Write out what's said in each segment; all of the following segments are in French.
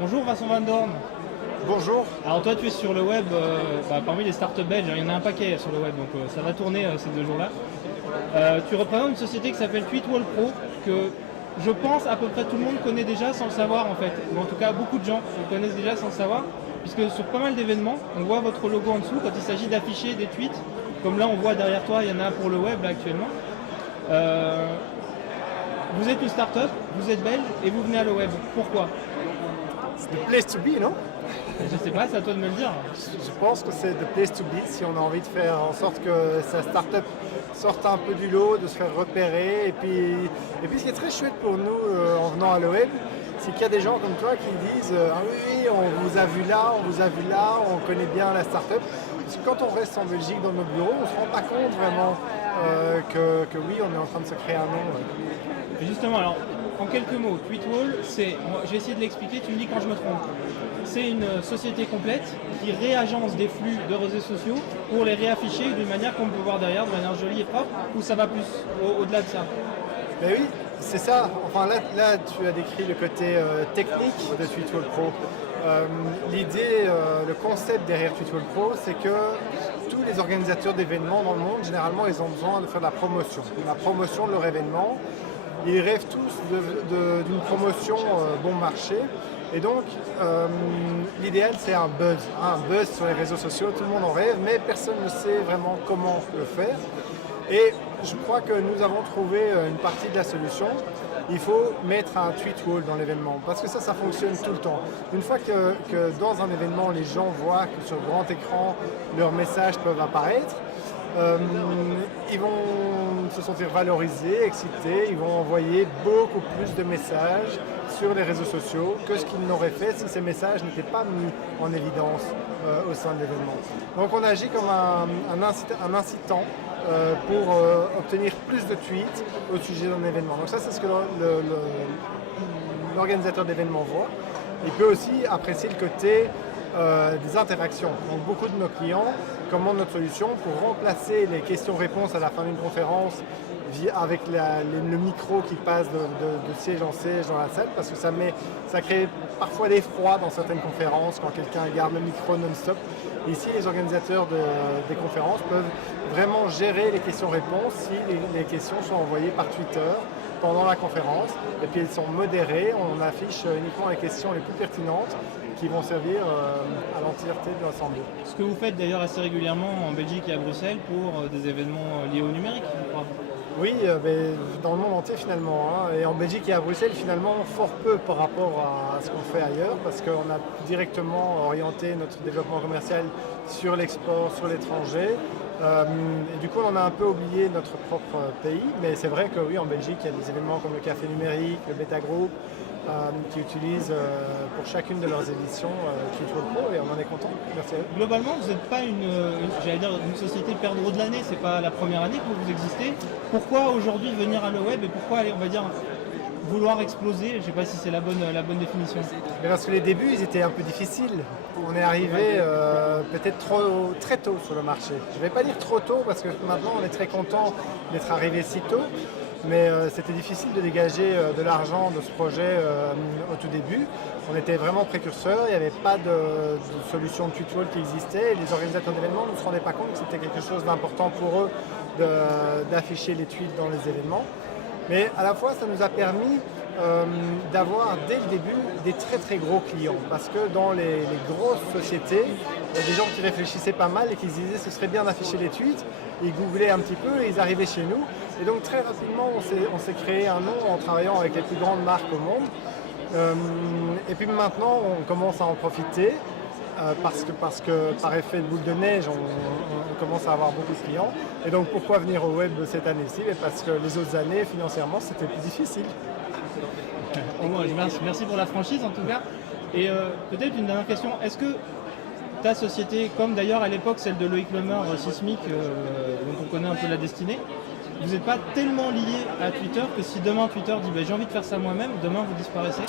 Bonjour Vincent Van Dorn. Bonjour. Alors toi tu es sur le web, parmi les startups belges, il y en a un paquet sur le web, donc ça va tourner ces 2 jours-là. Tu représentes une société qui s'appelle Tweetwall Pro, que je pense à peu près tout le monde connaît déjà sans le savoir en fait, ou en tout cas beaucoup de gens le connaissent déjà sans le savoir, puisque sur pas mal d'événements, on voit votre logo en dessous quand il s'agit d'afficher des tweets, comme là on voit derrière toi, il y en a un pour le web là, actuellement. Vous êtes une startup, vous êtes belge et vous venez à le web. Pourquoi? C'est the place to be, non? Je sais pas, c'est à toi de me le dire. Je pense que c'est the place to be si on a envie de faire en sorte que sa start-up sorte un peu du lot, de se faire repérer. Et puis ce qui est très chouette pour nous en venant à l'OM, c'est qu'il y a des gens comme toi qui disent ah oui, on vous a vu là, on vous a vu là, on connaît bien la start-up. Parce que quand on reste en Belgique dans nos bureaux, on ne se rend pas compte vraiment que oui, on est en train de se créer un nom. Et justement, alors, en quelques mots, Tweetwall, je vais essayer de l'expliquer, tu me dis quand je me trompe. C'est une société complète qui réagence des flux de réseaux sociaux pour les réafficher d'une manière qu'on peut voir derrière, de manière jolie et propre, ou ça va plus au-delà de ça? Ben oui, c'est ça. Enfin là, tu as décrit le côté technique de Tweetwall Pro. L'idée, le concept derrière Tweetwall Pro, c'est que tous les organisateurs d'événements dans le monde, généralement, ils ont besoin de faire de la promotion de leur événement. Ils rêvent tous d'une promotion bon marché. Et donc, l'idéal, c'est un buzz sur les réseaux sociaux. Tout le monde en rêve, mais personne ne sait vraiment comment le faire. Et je crois que nous avons trouvé une partie de la solution. Il faut mettre un tweet wall dans l'événement, parce que ça fonctionne tout le temps. Une fois que dans un événement, les gens voient que sur grand écran, leurs messages peuvent apparaître, ils vont se sentir valorisés, excités, ils vont envoyer beaucoup plus de messages sur les réseaux sociaux que ce qu'ils n'auraient fait si ces messages n'étaient pas mis en évidence au sein de l'événement. Donc on agit comme un incitant pour obtenir plus de tweets au sujet d'un événement. Donc ça, c'est ce que l'organisateur d'événements voit. Il peut aussi apprécier le côté des interactions. Donc beaucoup de nos clients commandent notre solution pour remplacer les questions-réponses à la fin d'une conférence avec le micro qui passe de siège en siège dans la salle, parce que ça crée parfois l'effroi dans certaines conférences quand quelqu'un garde le micro non-stop. Ici, les organisateurs des conférences peuvent vraiment gérer les questions-réponses si les questions sont envoyées par Twitter pendant la conférence, et puis elles sont modérées. On affiche uniquement les questions les plus pertinentes qui vont servir à l'entièreté de l'assemblée. Ce que vous faites d'ailleurs assez régulièrement en Belgique et à Bruxelles pour des événements liés au numérique, je crois. Oui, dans le monde entier finalement. Et en Belgique et à Bruxelles, finalement, fort peu par rapport à ce qu'on fait ailleurs, parce qu'on a directement orienté notre développement commercial sur l'export, sur l'étranger. Et du coup, on a un peu oublié notre propre pays. Mais c'est vrai que oui, en Belgique, il y a des événements comme le Café Numérique, le Beta Group, qui utilisent pour chacune de leurs éditions Tweetwall Pro, et on en est content. Merci à eux. Globalement, vous n'êtes pas une société perdreau de l'année, c'est pas la première année que vous existez. Pourquoi aujourd'hui venir à le web et pourquoi aller, on va dire, vouloir exploser? Je ne sais pas si c'est la bonne définition. Mais parce que les débuts, ils étaient un peu difficiles. On est arrivé peut-être très tôt sur le marché. Je ne vais pas dire trop tôt, parce que maintenant on est très content d'être arrivé si tôt. Mais c'était difficile de dégager de l'argent de ce projet au tout début. On était vraiment précurseurs, il n'y avait pas de solution de Tweetwall qui existait, et les organisateurs d'événements ne se rendaient pas compte que c'était quelque chose d'important pour eux d'afficher les tweets dans les événements. Mais à la fois, ça nous a permis d'avoir dès le début des très très gros clients, parce que dans les grosses sociétés, il y a des gens qui réfléchissaient pas mal et qui se disaient ce serait bien d'afficher les tweets. Ils googlaient un petit peu et ils arrivaient chez nous. Et donc très rapidement, on s'est créé un nom en travaillant avec les plus grandes marques au monde. Et puis maintenant, on commence à en profiter parce que par effet de boule de neige, on commence à avoir beaucoup de clients. Et donc pourquoi venir au web cette année-ci? Parce que les autres années, financièrement, c'était plus difficile. Merci pour la franchise en tout cas. Et peut-être une dernière question, est-ce que ta société, comme d'ailleurs à l'époque celle de Loïc Lemer, Sismic, dont on connaît un peu la destinée, vous n'êtes pas tellement lié à Twitter que si demain Twitter dit j'ai envie de faire ça moi-même, demain vous disparaissez?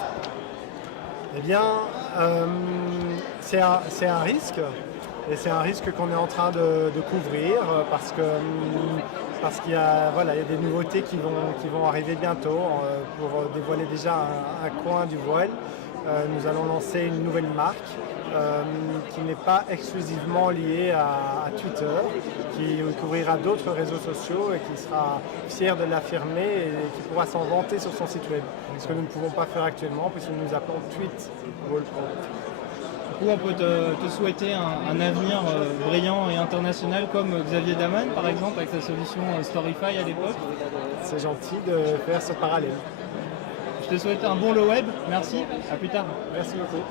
Eh bien, c'est un risque, et c'est un risque qu'on est en train de couvrir parce qu'il y a des nouveautés qui vont arriver bientôt pour dévoiler déjà un coin du voile. nous allons lancer une nouvelle marque qui n'est pas exclusivement liée à Twitter, qui couvrira d'autres réseaux sociaux et qui sera fier de l'affirmer et qui pourra s'en vanter sur son site web. Ce que nous ne pouvons pas faire actuellement puisque nous appelons Tweetwall Pro. Du coup, on peut te souhaiter un avenir brillant et international comme Xavier Daman, par exemple, avec sa solution Storyfy à l'époque. C'est gentil de faire ce parallèle. Je te souhaite un bon le web. Merci. À plus tard. Merci beaucoup.